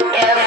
Yeah.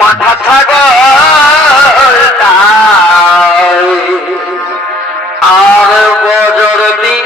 পাঠা ছাগল আর বজর দিন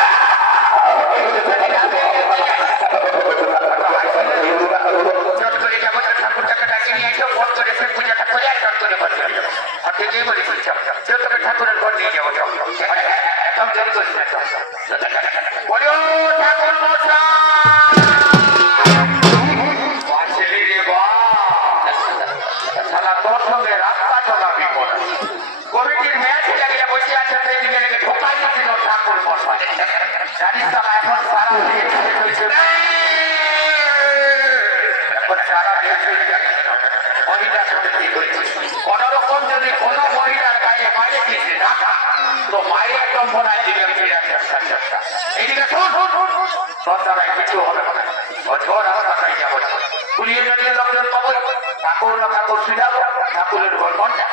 করে ফের পূজাটা করে আর তারপরে বাড়ি গেলে তখন কবর ঠাকুর না ঠাকুর সিরাও ঠাকুরের ঘর মজা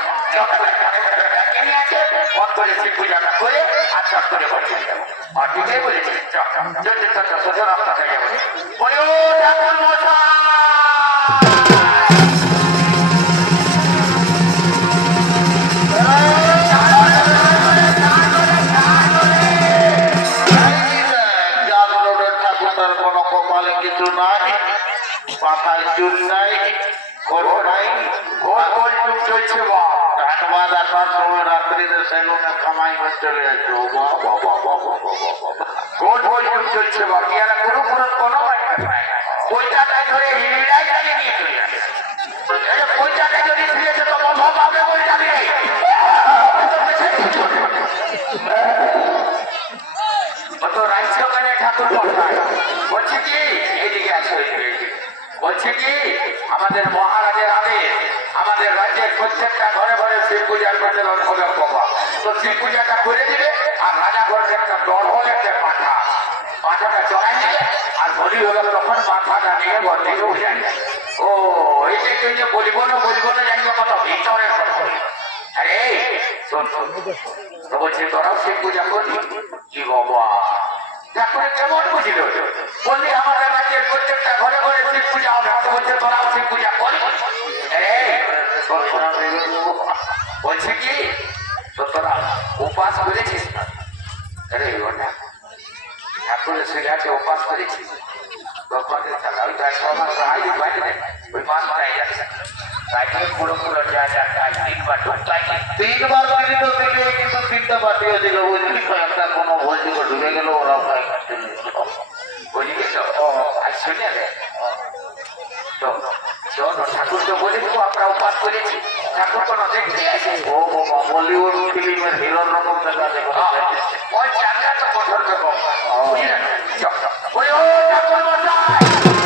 করে শ্রী পূজাটা করে আর চট করে বসিয়ে দেবো আর ঠিকই বলেছি চটটা চটটা চটটা সোজা রাস্তা হয়ে যাবে ও ঠাকুর মশাই internet বলছে তোরাও শিব পূজা করবি কি বাবা ঠাকুরের কেমন বুঝিল বললি আমাদের রাজ্যের প্রত্যেকটা ঘরে ঘরে শিব পূজা হবে বলছে তোরাও শিব পূজা শোন, বলছে কি তোরা উপাস করেছিস ঠাকুরের শিলাকে উপাস করেছিস ভগবানের দিয়ে পুরো পুরো যা তাই তিনবার ঢুকতাই তিনবার তিনি তো দিলে কিন্তু তিনটা পাঠিয়ে দিল বুঝলি একটা কোনো ভোজ দিকে ঢুকে গেল ওরা চলে গেল। বুঝলি তো আর শুনে রে তো শোনো ঠাকুর তো বলে দেবো আমরা উপাস করেছি ঠাকুর কোনো দেখতে আসে ও বাবা বলিউড ফিল্মের হিরোর রকম দেখা দেখো ওই জায়গা তো কঠোর চল, চল। ওই ও ঠাকুর মশাই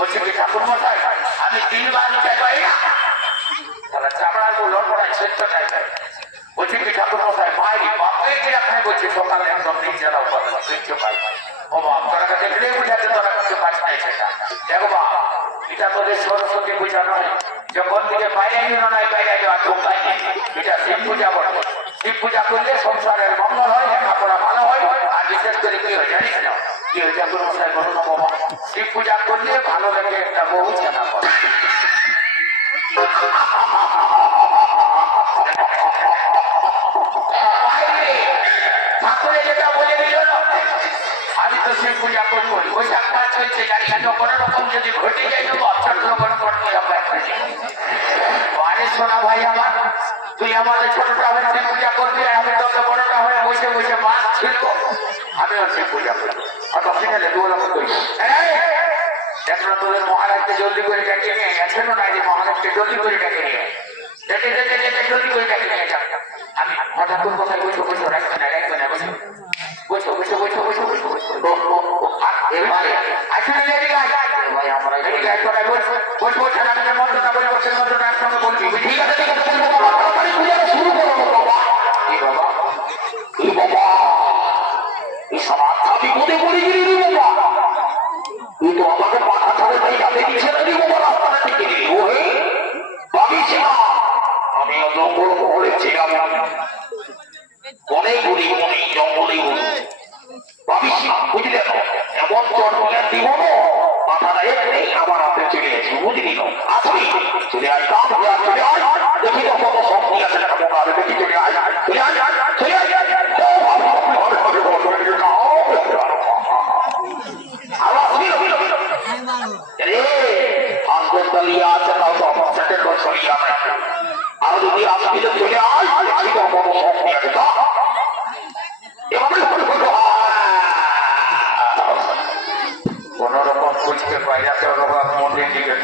বলছে কি ঠাকুর মশাই, আমি তিনবার চাই পাই না তাহলে চামড়ারগুলো পড়ায় সত্য চাই বলছি কি ঠাকুর মশাই মাই বাপের যে এখানে বলছি, সকালে একদম নিচে দাও সহ্য পাই ও বাপ, তোরা কাছে দেখলে বুঝাতে, তোরা কাছে পাস নাই সেটা দেখো বাপ, এটা তোদের সরস্বতী পূজা নয় যখন থেকে বাইরে নিল নাই বাইরে যাওয়া নেই। এটা শিব পূজা বলে শিব পূজা করলে সংসারের মঙ্গল হয় লেখাপড়া ভালো হয়, আর বিশেষ করে কি হয় জানিস না? কি হয় ঠাকুর মশাই বলো বাবা শিব পূজা করলে ভালো লাগে, একটা বহু চেনা করে। ঠাকুরে যেটা বলে আমি তো শিব পূজা করব, বৈশাখ মাস চলছে রকম যদি ঘটে যায় তো আরে সোনা ভাই আমার তুই আমাদের ছোটটা শিব পূজা করবি আমি তোকে বড়টা হয়ে বসে বসে মাছ ছিল আমি ওর শিব পূজা করব। আর তখন গেলে দু রকম করব এখন তোদের মহারাজকে জলদি করে ডেকে নিয়ে গেছেন না যে মহারাজকে জলদি করে ডেকে নিয়ে ডেকে ডেকে ডেকে জলদি করে ডেকে নিয়ে যান আমি হঠাৎ করে কোথায় বসে বসে রাখবে না রাখবে না বসে। এবারে আমরা বস বস বস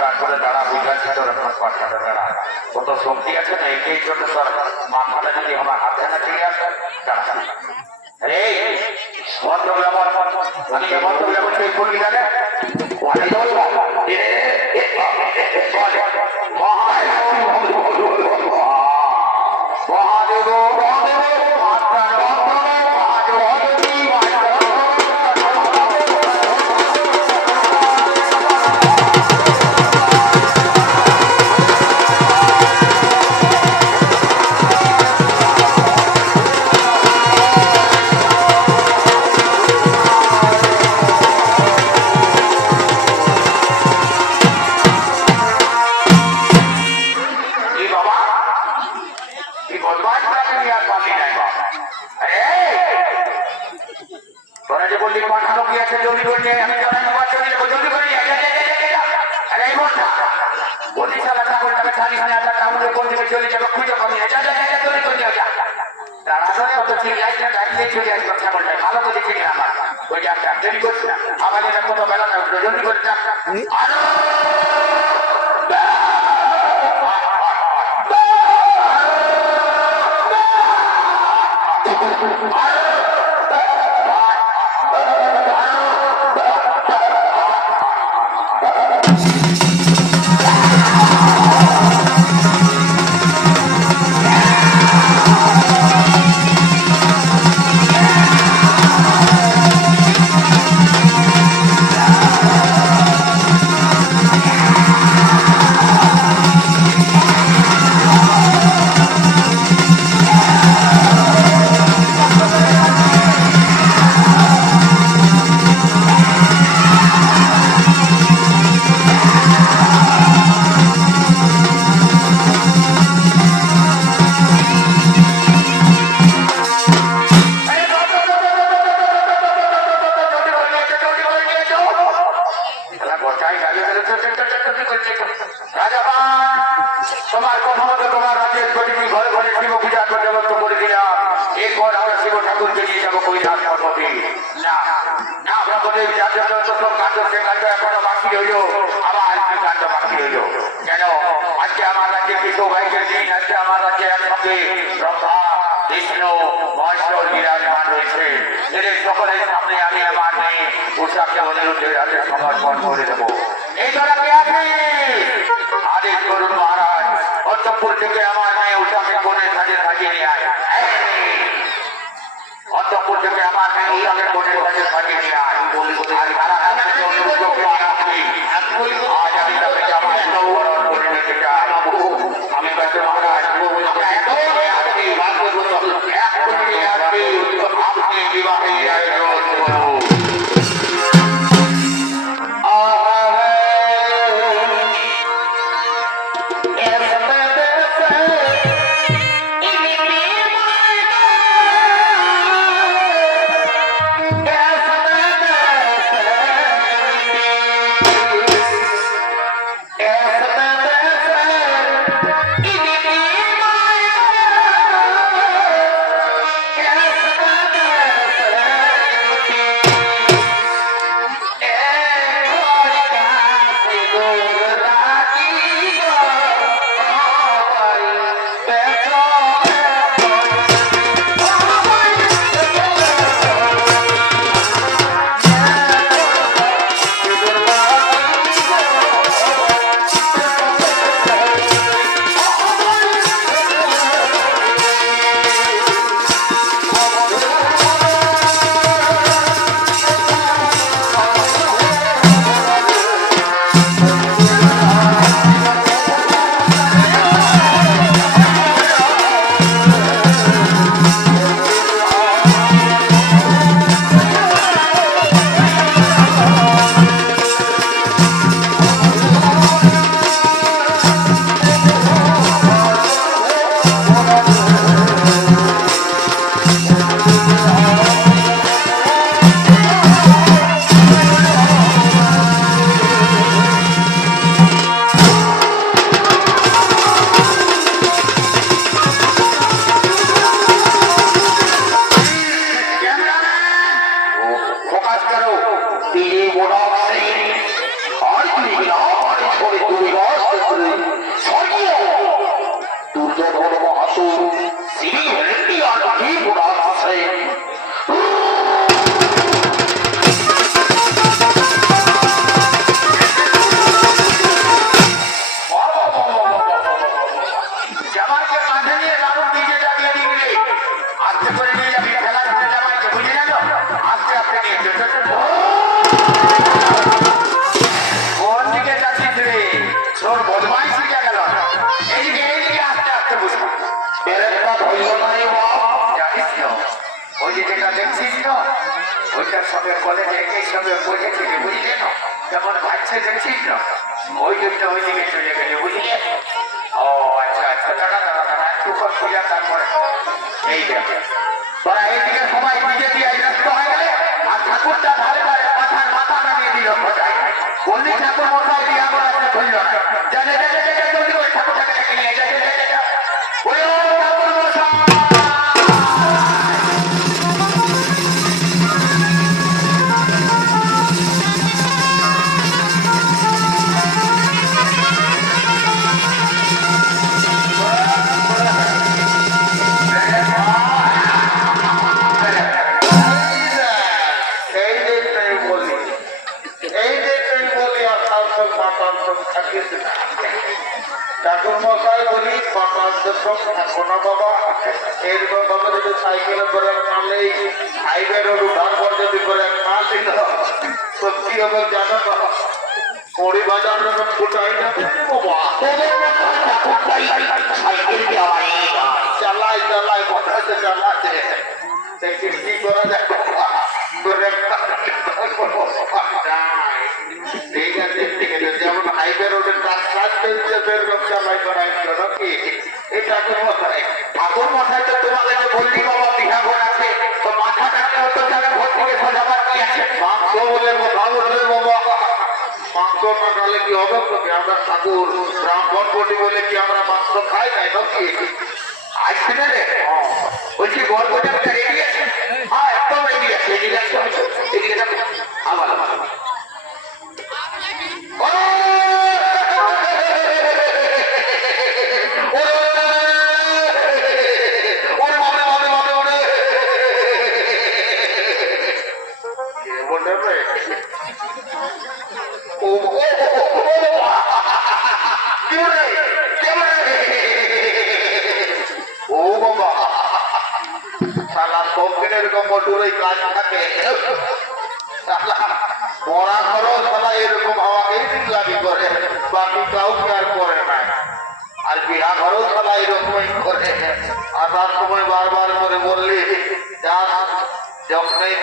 তারপরে দাঁড়া দাঁড়া। কত শক্তি আছে না, একেই জন্য তোর মাথাটা যদি আমার হাতে না চলে আসে, দাঁড়া। এই আমি এমন করে করবি না রে করে এদের সকলের সামনে আমি আমার মেয়ে উষাকে অনিরুদ্ধের হাতে সমর্পণ করে দেব। এই দ্বারা কে আছে আদেশ করুন মহারাজ অন্তপুর থেকে আমার মেয়ে উষাকে বনের সাথে সাজিয়ে নিয়ে আয় চক্রকে আমার এইভাবে মনে মনে ভাবিনি আর আর তারা হাতে চক্রকে আমি আজ আমি তাকে আমার সংবরণ করে নিতে চাই। আমি কাছে মহারাজ এক কোটি আপনি বিবাহে আয়োজন করব দিকটা ওই দিকে চলে গেলে বুঝলি ও আচ্ছা আচ্ছা দাঁড়া দাঁড়া দাঁড়া একটু কর পূজা তারপরে এই দেখ তোরা এইদিকে সবাই নিজে দিয়ে ব্যস্ত হয়ে গেলে আর ঠাকুরটা ধারে ধারে মাথার মাথা নামিয়ে দিল কোথায় বললি ঠাকুর মশাই দিয়ে আমরা একটা ধরল যা যা জলদি ওই ঠাকুরটাকে ডেকে নিয়ে যা যা যা যা, যা ওই ঠাকুর মশাই ঠাকুর মশাই বলি মাতান্তক থাকো না বাবা এইরকম ভাবে যদি সাইকেলে করে নামলেই হাইওয়ে রোড উঠার পর যদি করে না দিল কি হবে জানো না মুড়ি বাজার যখন ফুটাই না বাবা চালাই চালাই কোথাতে চালাতে দেখি কি করা যায় করে আছে ঠিক আছে। যেমন হাইওয়ে রোডের রাস্তা চলছে সেরকম চালাই করাই নাকি? এটা তো মশাই ঠাকুর মশাই তো তোমাদেরকে বললি বাবা বিহা ঘোরাচ্ছে তো মাথা টাকা হতো তাহলে ভোট থেকে সোজাবার কি আছে। মাংস বলে কথা বলবে বাবা মাংস না খালে কি হবে? তোকে আমরা ঠাকুর, ব্রাহ্মণ বলি বলে কি আমরা মাংস খাই নাই নাকি? আসছে না রে বলছি গল্পটা রেডি আছে। হ্যাঁ একদম রেডি আছে এদিকে একদম এদিকে আবার আবার বলে রে ও ও ও বাবা সালা সব দিন এরকম বলবে তোর কাজ থাকে। ঘরও শালা এরকমই করে। আসার সময় বারবার করে বললি চাষ যখনই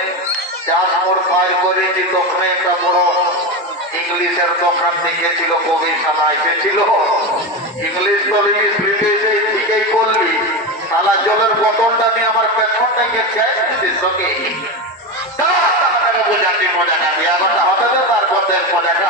চাষ মোর পায় করেছি তখনই একটা বড় ইংলিশের দোকান দেখেছিল কবি শালা এসেছিল। ইংলিশ তো ইংলিশ লিখেছে ঠিকই করলি শালা জলের বোতলটা নিয়ে আমার পেছনটা গিয়ে খেয়ে দিতিস তোকে। বোঝাতে মজাটা বিয়া কথা দে তারপর মজাটা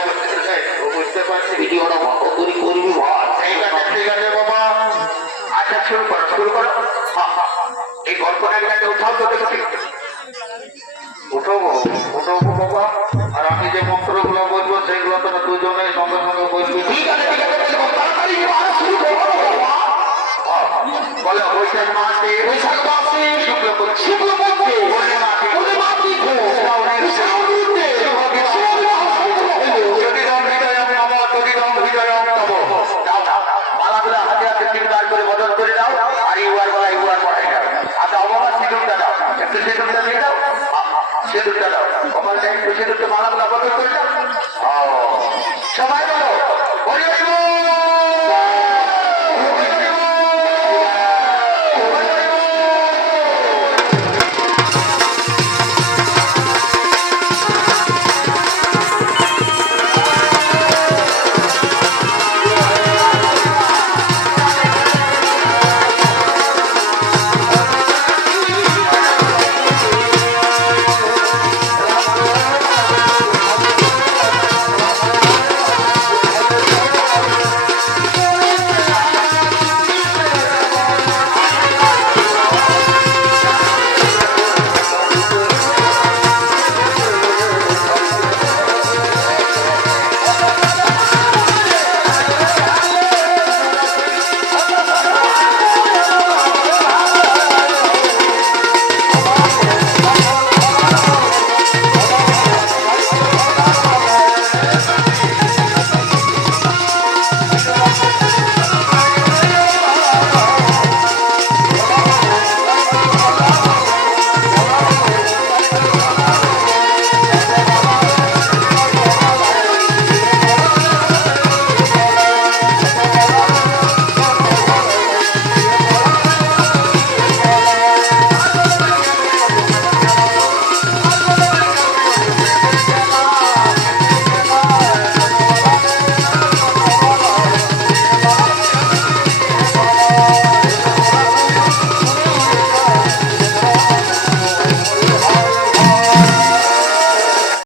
বুঝতে ভিডিওটা বন্ধ করি আচ্ছা হ্যাঁ, হ্যাঁ। আমি যে মন্ত্রগুলো বলব সেগুলো সঙ্গে সঙ্গে বলবি। হ্যাঁ, বৈশাখ মাসে বৈশাখ মাসে শুক্লপক্ষে পূর্ণিমাকে